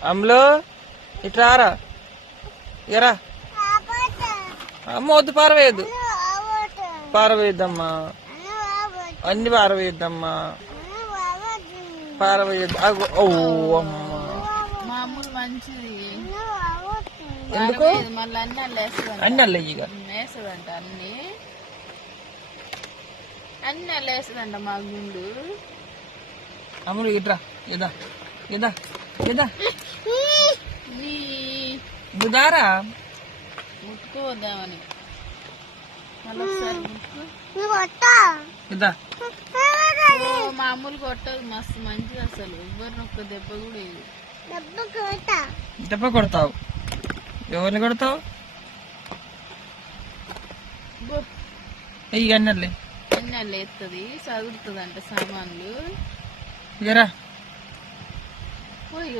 అమ్ములు ఇట్రారా ఎరా అమ్మ వద్దు పారవేయద్దు పారవేయద్దమ్మా అన్ని పారవేయద్దమ్మా పారవేయద్దు ఓ అమ్మ మామూలు మంచిది ఎందుకు మళ్ళీ అన్ని అల్లేస్తుందంట అన్ని అల్లయ్యిగా వేస్తుందంట అన్ని అల్లేస్తుందంట మా గుండు. అమ్ములు ఇట్రా ఇదా ఇదా ఇదా బుధారా ముట్టుకోవద్దామని మళ్ళీ ఒకసారి ముట్టుకో. ఇదా మామూలు కొట్టదు మస్తు మంచిది అసలు ఎవరిని ఒక్క దెబ్బ కూడా వేయదు. దెబ్బ కొడతావు ఎవరిని కొడతావు ఇక అన్నర్లే అన్ని అల్లేస్తుంది చదువుతుంది అంట సామాన్లు. ఇగరా పోయి